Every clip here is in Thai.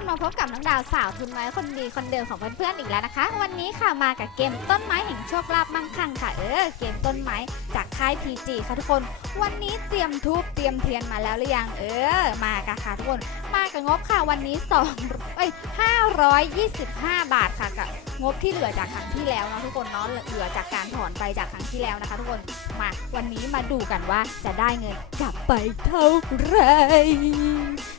นมาพบกับน้องดาวสาวทุนไม้คนดีคนเดิมของเพื่อนๆอีกแล้วนะคะ วันนี้ค่ะมากับเกมต้นไม้แห่งโชคลาภมั่งคั่งค่ะเออเกมต้นไม้จากค่าย PG ค่ะทุกคน วันนี้เตรียมทูบเตรียมเทียนมาแล้วหรือยังเออมากันค่ะทุกคน มากับงบค่ะวันนี้2เอ้ย525 บาทค่ะกับ งบที่เหลือจากครั้งที่แล้วนะทุกคนเนาะเหลือจากการถอนไปจากครั้งที่แล้วนะคะ ทุกคนมาวันนี้มาดูกันว่าจะได้เงินกลับไปเท่าไหร่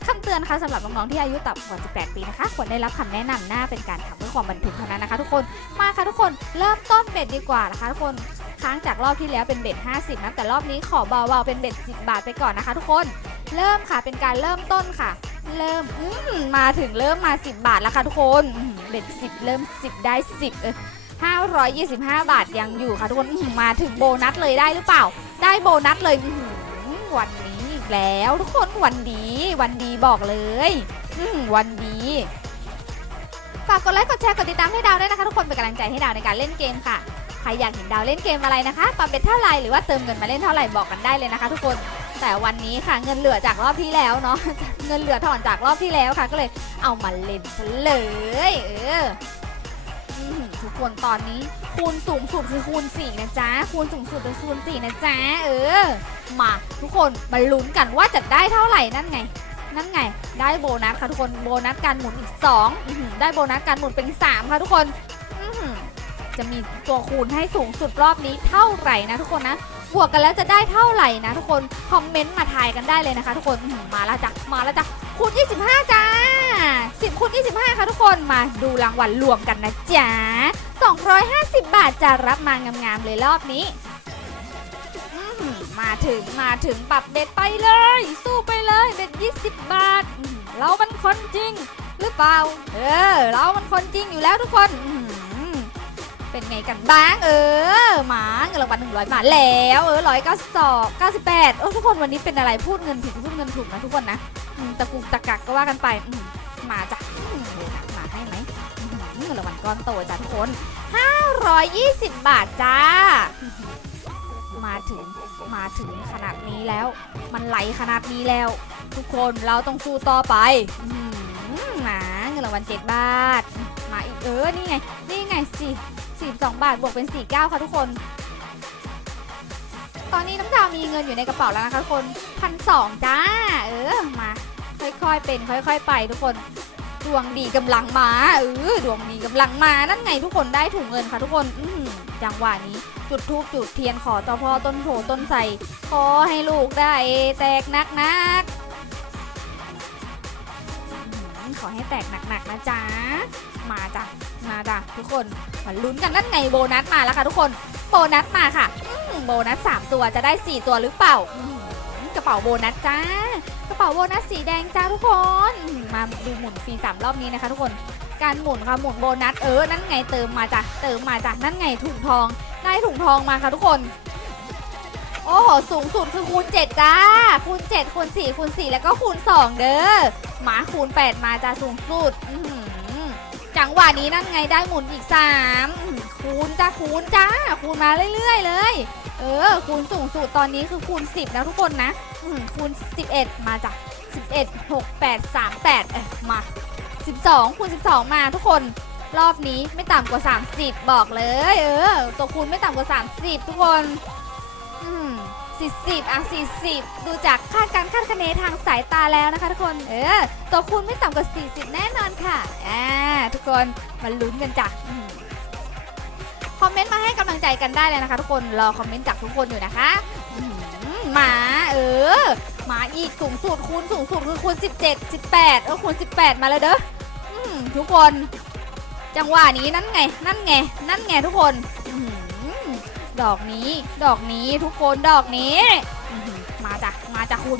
คำเตือนนะคะสำหรับน้องๆที่อายุต่ำกว่า 18 ปีนะคะควรได้รับคำแนะนำหน้าเป็นการทำเพื่อความบันเทิงเท่านั้นนะคะ ทุกคนมาค่ะทุกคนเริ่มต้นเบ็ดดีกว่านะคะทุกคนค้างจากรอบที่แล้วเป็นเบ็ด 50นะแต่รอบนี้ขอเบาๆเป็นเบ็ด 10 บาทไปก่อนนะคะ ทุกคน เริ่มค่ะเป็นการเริ่มต้นค่ะ เริ่มอืมมาถึงเริ่มมา 10 บาทแล้วค่ะทุกคนอืมเบ็ด10 เริ่ม 10 ได้ 10เออ525 บาทยังอยู่ค่ะทุกคนอืมมาถึงโบนัสเลยได้หรือเปล่า ได้โบนัสเลยอื้อหือวันนี้อีกแล้วทุกคนวันดีวันดีบอกเลยอืมวันดี ฝากกดไลค์กดแชร์กดติดตามให้ดาวด้วยนะคะทุกคนเป็นกำลังใจให้ดาวในการเล่นเกมค่ะ ใครอยากเห็นดาวเล่นเกมอะไรนะคะปรับเป็นเท่าไหร่หรือว่าเติมเงินมาเล่นเท่าไหร่บอกกันได้เลยนะคะทุกคน แต่วันนี้ค่ะเงินเหลือจากรอบที่แล้วเนาะเงินเหลือถอนจากรอบที่แล้วค่ะ ก็เลยเอามาเล่นซะเลยเออทุกคนตอนนี้คูณสูงสุดคือคูณ4นะจ๊ะคูณสูงสุดคือคูณ4นะจ๊ะเออ มาทุกคนมาลุ้นกันว่าจะได้เท่าไหร่นั่นไง นั่นไง ได้โบนัสค่ะทุกคนโบนัสการหมุนอีก2อได้โบนัสการหมุนเป็น3ค่ะทุกคนจะมีตัวคูณให้สูงสุดรอบนี้เท่าไหร่นะทุกคนนะ บวกกันแล้วจะได้เท่าไหร่นะทุกคนคอมเมนต์มาทายกันได้เลยนะคะ ทุกคนมาแล้วจ้ะมาแล้วจ้ะคูณ25 จ้า 10คูณ25 ค่ะทุกคนมาดูรางวัลรวมกันนะจ๊ะ250 บาทจะรับมางามๆเลยรอบนี้มาถึงมาถึงปรับเบ็ดไปเลย สู้ไปเลยเบ็ด20 บาท เรามันคนจริง หรือเปล่า เออ เรามันคนจริงอยู่แล้วทุกคน เป็นไงกันบ้างเออหมาเงินรางวัล100มาทแล้วเออร้อยเก้าสิบสองเก้าสิบแปดเออทุกคนวันนี้เป็นอะไรพูดเงินผิดพูดเงินถูกนะทุกคนนะอืมตะกุกตะกักก็ว่ากันไปอืมมาจ้ะอืมมาให้ไหมอื้อหือเงินรางวัลก้อนโตจ้ะทุกคน520 บาทจ้า มาถึงมาถึงขนาดนี้แล้ว มันไหลขนาดนี้แล้ว ทุกคนเราต้องสู้ต่อไปอืมหมาเงินรางวัล7บาท มาอีกเออนี่ไง นี่ไงสิ 42 บาท บวกเป็น 49 ค่ะทุกคน ตอนนี้น้ำดาวมีเงินอยู่ในกระเป๋าแล้วนะคะทุกคนพันสองจ้า เออ มา ค่อยๆ เป็น ค่อย ๆ ไปทุกคน ดวงดีกำลังมา เออ ดวงดีกำลังมา นั่นไงทุกคนได้ถุงเงินค่ะทุกคน อืจังหวะนี้ จุดทูบจุดเทียนขอเจ้าพ่อต้นโพต้นไทรขอให้ลูกได้แตกนักนักๆขอให้แตกหนักๆนะจ๊ะ มาจ้ะ มาจ้ะทุกคนมาลุ้นกันนั่นไงโบนัสมาแล้วค่ะทุกคนโบนัสมาค่ะโบนัส3ตัวจะได้ 4 ตัวหรือเปล่ากระเป๋าโบนัสจ้ากระเป๋าโบนัสสีแดงจ้าทุกคนมาดูหมุนฟรีสามรอบนี้นะคะ ทุกคนการหมุนค่ะหมุนโบนัสเออนั่นไงเติมมาจ้ะเติมมาจ้ะนั่นไงถุงทองได้ถุงทองมาค่ะทุกคน โอ้โหสูงสุดคือคูณ 7 จ้า คูณ 7 คูณ 4 คูณ 4 แล้วก็คูณ 2 เด้อหมาคูณ 8 มาจ้าสูงสุดอื จังหวะนี้นั่นไงได้หมุนอีก3อื้อหือคูณจ้าคูณจ้าคูณมาเรื่อยๆเลย เออ คูณสูงสุดตอนนี้คือคูณ 10 แล้วทุกคนนะคูณ 11 มาจ้ะ11 6 8 3 8เอ้ยมา 12 คูณ 12 มาทุกคนรอบนี้ไม่ต่ำกว่า 30 บอกเลย เออ ตัวคูณไม่ต่ำกว่า 30 ทุกคน อืม 40 อะ 40 ดูจากคาดการคาดคะเนทางสายตาแล้วนะคะทุกคน เออ ตัวคูณไม่ต่ำกว่า 40 แน่นอนค่ะ อ่า ทุกคนมาลุ้นกันจ้ะคอมเมนต์มาให้กำลังใจกันได้เลยนะคะ ทุกคน รอคอมเมนต์จากทุกคนอยู่นะคะอืมา เออมาอีกสูงสุดคูณสูงสุดคือคูณ 17 18เออคูณ 18 มาเลยเด้อทุกคน จังหวะนี้นั่นไง นั่นไง นั่นไงทุกคนอื ดอกนี้ ดอกนี้ทุกคนดอกนี้ มาจ้ะ มาจ้ะคูณ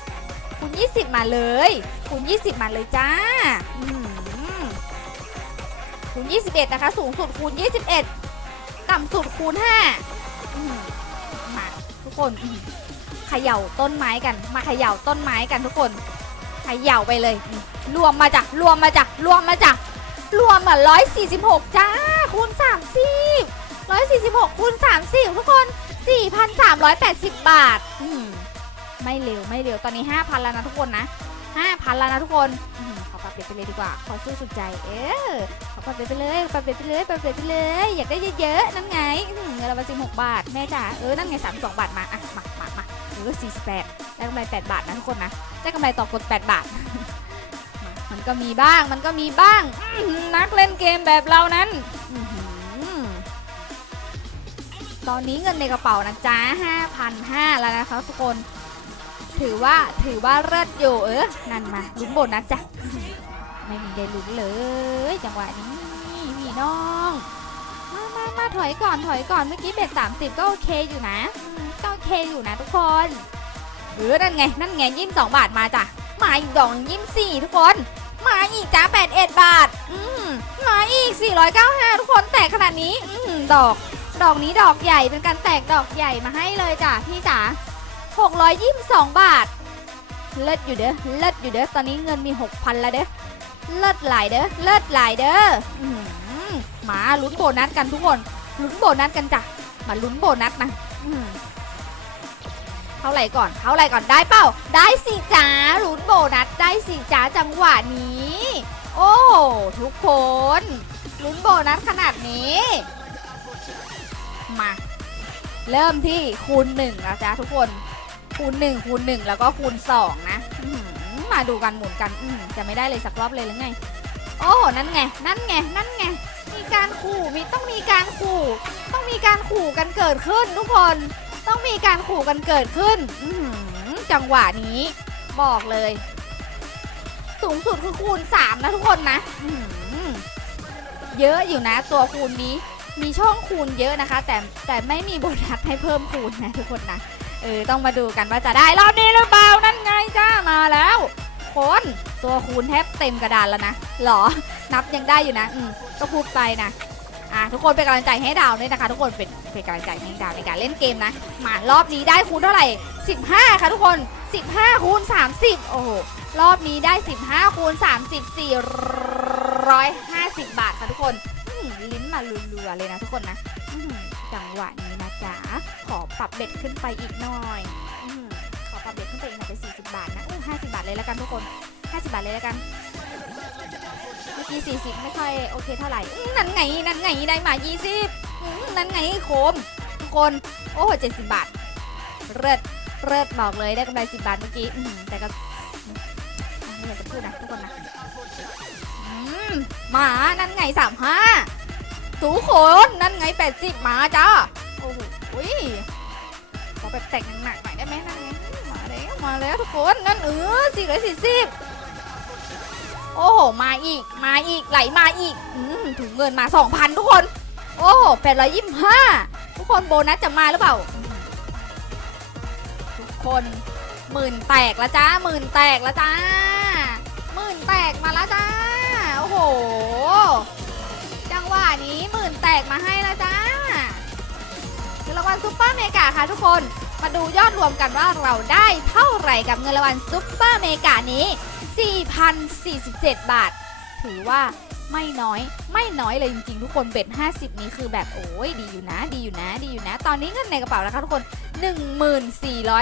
20คูณ20 มาเลยคูณ20 มาเลยจ้าคูณ21 นะคะ สูงสุดคูณ21 ต่ำสุดคูณ5อื้อหือมาทุกคนเขย่าต้นไม้กัน มาเขย่าต้นไม้กันทุกคนเขย่าไปเลย รวมมาจ้ะรวมมาจ้ะรวมมาจ้ะรวมอะ146 จ้าคูณ3 คูณ30 ทุกคน 4,380 บาท อืมไม่เร็วไม่เร็วตอนนี้ 5,000 แล้วนะทุกคนนะ 5,000 แล้วนะทุกคนอื้อหือขอปรับเบ็ดไปเลยดีกว่า ขอสู้สุดใจ เออขอปรับเบ็ดไปเลยปรับเบ็ดไปเลยปรับเบ็ดไปเลย อยากได้เยอะๆนั่นไงอื้อหือเงินละวันสิบหกบาท แม่จ๋าเออนั่นไงสามสองบาทมาอะมามามาเออสี่แปดได้กำไรแปดบาทนะทุกคนนะได้กำไรต่อกดแปดบาท มันก็มีบ้างมันก็มีบ้างอื้อหือนักเล่นเกมแบบเรานั้นอื้อหือ ตอนนี้เงินในกระเป๋านะจ๊ะ5,500 แล้วนะคะทุกคน ถือว่าถือว่าเลิศอยู่เออ นั่นมาลุ้นโบนัสจ้ะไม่มีได้ลุ้นเลย จังหวะนี้พี่น้อง มามามาถอยก่อนถอยก่อนเมื่อกี้เบ็ด30 ก็โอเคอยู่นะอืมก็โอเคอยู่นะทุกคนเออนั่นไง นั่นไงยิ้ม2บาทมาจ้ะ มาอีกดอกยิ้ม4ทุกคน มาอีกจ้า81บาท อืมมาอีก495ทุกคนแตกขนาดนี้ อืมดอก ดอกนี้ดอกใหญ่เป็นการแตกดอกใหญ่มาให้เลยจ้ะพี่จ๋า622 บาท เลิศอยู่เด้อ เลิศอยู่เด้อ ตอนนี้เงินมี 6,000 แล้วเด้อ เลิศหลายเด้อ เลิศหลายเด้อหมาลุ้นโบนัสกันทุกคน ลุ้นโบนัสกันจ้ะ มาลุ้นโบนัสนะเท่าไหร่ก่อน เท่าไหร่ก่อน ได้เปล่า ได้สิจ้าลุ้นโบนัส ได้สิจ้าจังหวะนี้ โอ้ ทุกคน ลุ้นโบนัสขนาดนี้ มา เริ่มที่คูณ1นะจ๊ะทุกคน คูณ1คูณ1แล้วก็คูณ2นะอื้อหือมาดูกันหมุนกันจะไม่ได้เลยสักรอบเลยหรือไง โอ้นั่นไง นั่นไง นั่นไง มีการขู่มีต้องมีการขู่ ต้องมีการขู่กันเกิดขึ้น ทุกคนต้องมีการขู่กันเกิดขึ้นจังหวะนี้ บอกเลย สูงสุดคือคูณ3นะทุกคนนะเยอะอยู่นะตัวคูณนี้ มีช่องคูณเยอะนะคะ แต่แต่ไม่มีโบนัสให้เพิ่มคูณนะทุกคนนะเออต้องมาดูกันว่าจะได้รอบนี้หรือเปล่านั่นไงจ้ามาแล้วคนตัวคูณแทบเต็มกระดานแล้วนะหรอนับยังได้อยู่นะ อืมก็พูดไปนะอะทุกคนเป็นกำลังใจให้ดาวด้วยนะคะ ทุกคนเป็นเป็นกำลังใจให้ดาวในการเล่นเกมนะมารอบนี้ได้คูณเท่าไหร่ 15 ค่ะทุกคน 15คูณ30 โอ้โหรอบนี้ได้ 15คูณ30 450 บาทค่ะทุกคน ลิ้นมาลัวๆเลยนะทุกคนนะจังหวะนี้นะจ๊ะขอปรับเบ็ดขึ้นไปอีกหน่อยอขอปรับเบ็ดขึ้นไปอีกหน่อยเป็น40 บาทนะอู้50บาทเลยแล้วกันทุกคน 50 บาทเลยแล้วกันเมื่อกี้40 ไม่ค่อยโอเคเท่าไหร่ นั่นไง นั่นไงได้มา 20 นั่นไงโคม ทุกคน โอ้โห70 บาท เลิศเลิศบอกเลยได้กำไร10 บาทเมื่อกี้แต่ก็ไม่อยากจะพูดนะทุกคนนะ มหมานั่นไง35ทุกคนนั่นไง80มาจ้าโอ้โหอุ๊ยขอแบบแต่งหนักๆหน่อยได้ไหมนั่นไงมาแล้วมาแล้วทุกคนนั่นเออสี่ร้อยสี่สิบโอ้โหมาอีกมาอีกไหลมาอีกอืมถุงเงินมาสองพันทุกคน โอ้โหแปดร้อยยี่สิบห้าทุกคนโบนัสจะมาหรือเปล่า ทุกคนหมื่นแตกแล้วจ้าหมื่นแตกแล้วจ้าหมื่นแตกมาแล้วจ้า จังหวะนี้หมื่นแตกมาให้แล้วจ้าเงินรางวัลซุปเปอร์เมกาค่ะทุกคน มาดูยอดรวมกันว่าเราได้เท่าไหร่กับเงินรางวัลซุปเปอร์เมกานี้ 4,047 บาท ถือว่าไม่น้อย ไม่น้อยเลยจริงๆ ทุกคนเบ็ด50 นี้คือแบบโอ้ยดีอยู่นะ ดีอยู่นะ ดีอยู่นะ ตอนนี้เงินในกระเป๋านะคะทุกคน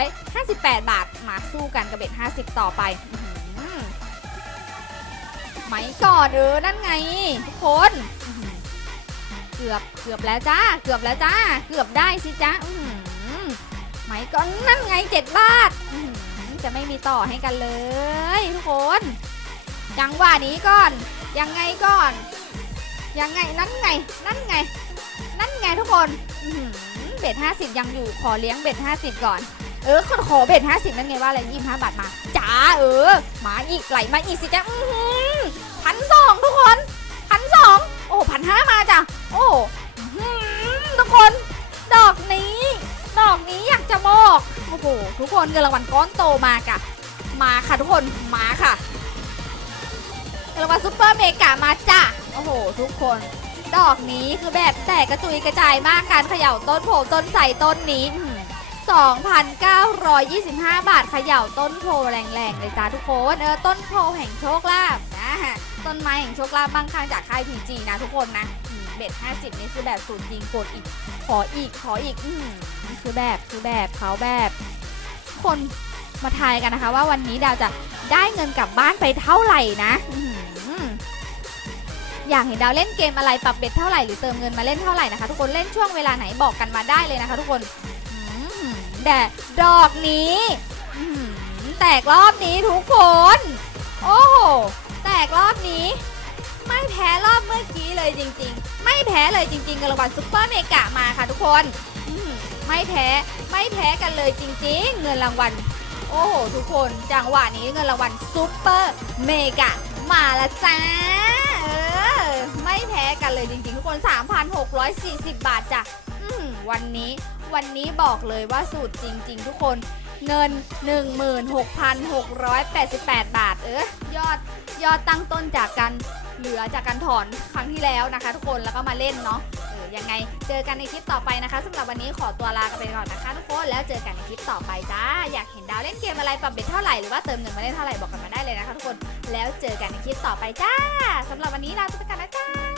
1458 บาท มาสู้กันกับเบ็ด50 ต่อไป ไหมก่อนเออนั่นไง ทุกคนเกือบเกือบแล้วจ้าเกือบแล้วจ้า เกือบได้สิจ้าไหมก่อนนั่นไง7บาทจะไม่มีต่อให้กันเลย ทุกคนจังหวะนี้ก่อนยังไงก่อนยังไงนั่นไง นั่นไง นั่นไงทุกคนอื้อหือเบ็ด50ยังอยู่ขอเลี้ยงเบ็ด50ก่อนเออขอขอเบ็ด50นั่นไงว่าอะไรยี่ห้าบาทมาจ้าเออมาอีกไหลมาอีกสิจ้าอือหือ พันสองทุกคนพันสองโอ้พันห้ามาจ้ะโอ้ทุกคน ดอกนี้ ดอกนี้อยากจะบอกโอ้โหทุกคนเงินรางวัลก้อนโตมากะมาค่ะทุกคนมาค่ะเงินรางวัลซุปเปอร์เมกามาจ้ะโอ้โห ทุกคน ดอกนี้คือแบบแตกกระจุยกระจายมากการเขย่าต้นโพต้นใส่ต้นนี้อื้อหือ2,925 บาทเขย่าต้นโพแรงๆเลยจ้าทุกคน เออ ต้นโพแห่งโชคลาภ ต้นไม้แห่งโชคลาภบางข้างจากค่ายพีจีนะทุกคนนะเบ็ด50 นี่คือแบบสูตรจริงกดอีก ขออีกขออีกอืมคือแบบคือแบบเขาแบบ คนมาทายกันนะคะ ว่าวันนี้ดาวจะได้เงินกลับบ้านไปเท่าไหร่นะอื้อหืออยากเห็นดาวเล่นเกมอะไรปรับเบ็ดเท่าไหร่หรือเติมเงินมาเล่นเท่าไหร่นะคะทุกคนเล่นช่วงเวลาไหนบอกกันมาได้เลยนะคะ ทุกคนแต่ดอกนี้แตกรอบนี้ทุกคน โอ้โห แตกรอบนี้ ไม่แพ้รอบเมื่อกี้เลยจริง ๆ ไม่แพ้เลยจริงๆเงินรางวัลซุปเปอร์เมกะมาค่ะทุกคนไม่แพ้ไม่แพ้กันเลยจริง ๆ เงินรางวัลโอ้โหทุกคนจังหวะนี้เงินรางวัลซุปเปอร์เมกะมาล้วจ้าเออไม่แพ้กันเลยจริง ๆ ทุกคน 3,640 บาทจ้ะวันนี้วันนี้บอกเลยว่าสูตรจริง ๆ ทุกคนเงิน 16,688 บาท เออ ยอดตั้งต้นจากการเหลือจากการถอนครั้งที่แล้วนะคะ ทุกคนแล้วก็มาเล่นเนาะเออยังไงเจอกันในคลิปต่อไปนะคะสำหรับวันนี้ขอตัวลากันไปก่อนนะคะ ทุกคนแล้วเจอกันในคลิปต่อไปจ้าอยากเห็นดาวเล่นเกมอะไรปรับเบ็ดเท่าไหร่หรือว่าเติมเงินมาเล่นเท่าไหร่บอกกันมาได้เลยนะคะ ทุกคนแล้วเจอกันในคลิปต่อไปจ้าสำหรับวันนี้ลาไปก่อนนะจ้า